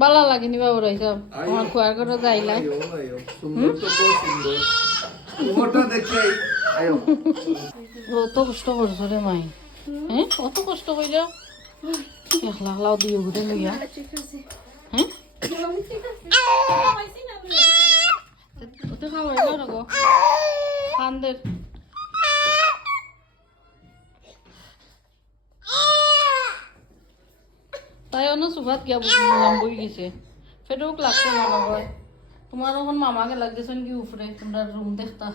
বালা লাগেনি বাবু রইসব আমার খোয়ার করে আয়ো অত কষ্ট করছ রে মাই। হ্যাঁ? অত কষ্ট কইল? এক লাখ দিয়ে ঘুরে লইয়া। হ্যাঁ খাওয়াই না গো। খানদের তাই অন্য সুভাত গিয়া বললাম বই গেছে ফেরোক লাগছে মনে হয় তোমার এখন মামাকে লাগতেছেন কি উপরে তোমরা রুম দেখতা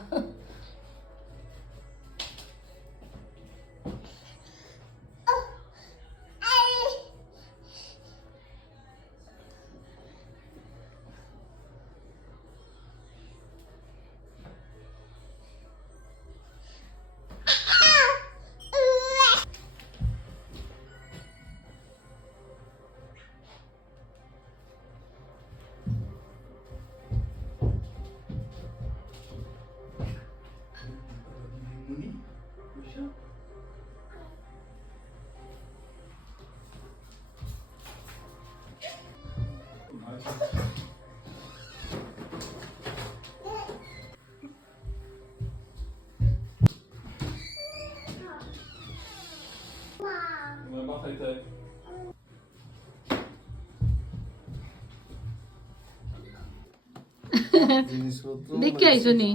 জিনিসপত্র দেখে আইছো নি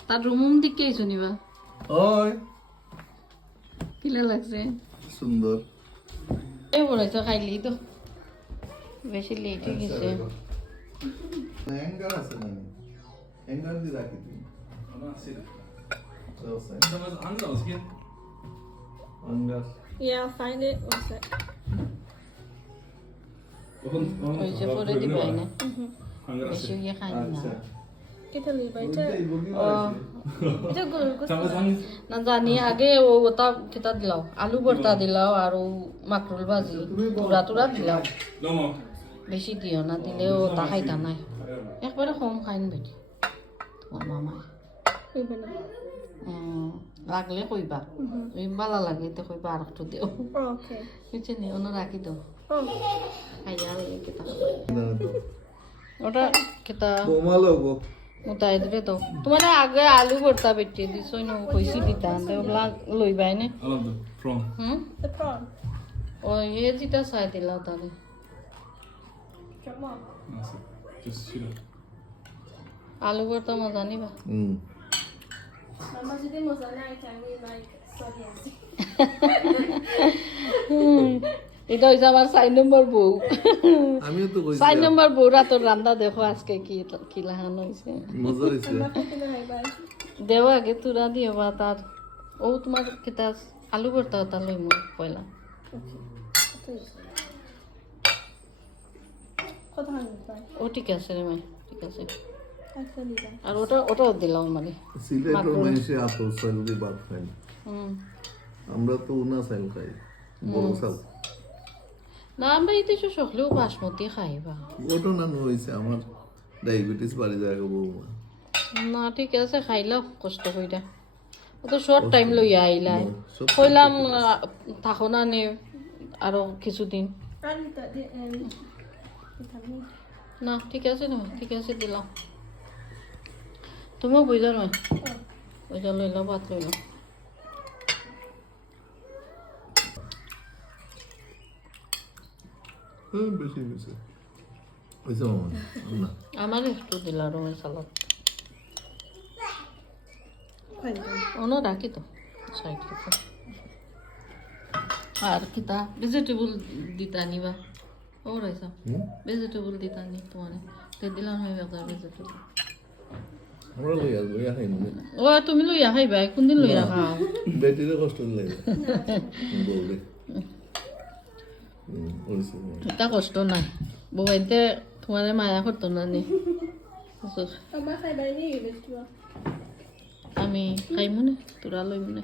তার রুম দেখে আইছো নি বা ওই কিলে লাগছে সুন্দর এই বড়াইছো খাইলি তো বেশি লেট হয়ে গেছে হ্যাঙ্গার আছে না হ্যাঙ্গার দিয়ে রাখি তুমি তো আছে hanger Yeah, I'll find it. One sec. না বেশি খাই Kita leave right এই বগি ও Itu go go. না জানি আগে ও ওটা খেতা দিলাও আলু ভর্তা দিলাও আর ও মাকরুল ভাজি তুরা তুরা দিলাও বেশি দিও না দিলে ও তা খাইতা নাই একবারে কম খাইন বেটি তোমার মামাই লাগলে কইবা। তুমি বালা লাগে তো কইবা আর একটু দিও. বুঝছে নি? অন্য রাখি দাও। ওটা কেতা? তোমার আগে আলু ভর্তা বেটে দিছ ন কইছি দিতা ওগুলা লইবাই নে। হুম? ও এ যেটা চাই দিলা তাহলে আলু ভর্তা মজা নিবা? হুম এটা হইছে আমার চার নম্বর বউ আমিও তো কইছি চার নম্বর বউ রাতর রান্দা দেখো আজকে কি কি লাহান হয়েছে মজা হইছে. দেও আগে তুরা দিও বা তার। ও তোমার কেতা আলু ভর্তা ওটা লই মই পয়লা কত ও ঠিক আছে রে মাই ঠিক আছে. আর ওটা ওটাও দিলাম মানে। সিলেটের মানুষে আতো খাই হুম। আমরা তো উনা চাল খাই বড় চাল না আমরা সকলেও বাসমতি খাই বা। ওটা না হয়েছে আমার ডায়াবেটিস বাড়ি যায় বৌমা না ঠিক আছে খাইলাও কষ্ট কইরা। ও তো শর্ট টাইম লইয়া আইলাই। কইলাম থাকো না নে আরও কিছুদিন. না ঠিক আছে না ঠিক আছে দিলাম। তুমিও বুঝা নয় বুঝা লইলাম ভাত লইলাম আমার একটু দিলা রুমের সালাদ. অন্য রাখি তো সাইড আর কিতা ভেজিটেবল দিতা নিবা ও রাইসা ভেজিটেবল দিতা নি তোমার। তে দিলাম ভেজিটেবল আমরা লইয়া লইয়া খাই না। ও তুমি লইয়া খাইবা কোনদিন লইয়া খাও? বেটিরে কষ্ট লাগে বউরে। এটা কষ্ট নাই। বউ এতে তোমার মায়া করতো না নি. আমি খাইমু নে তোরা লইমু নে।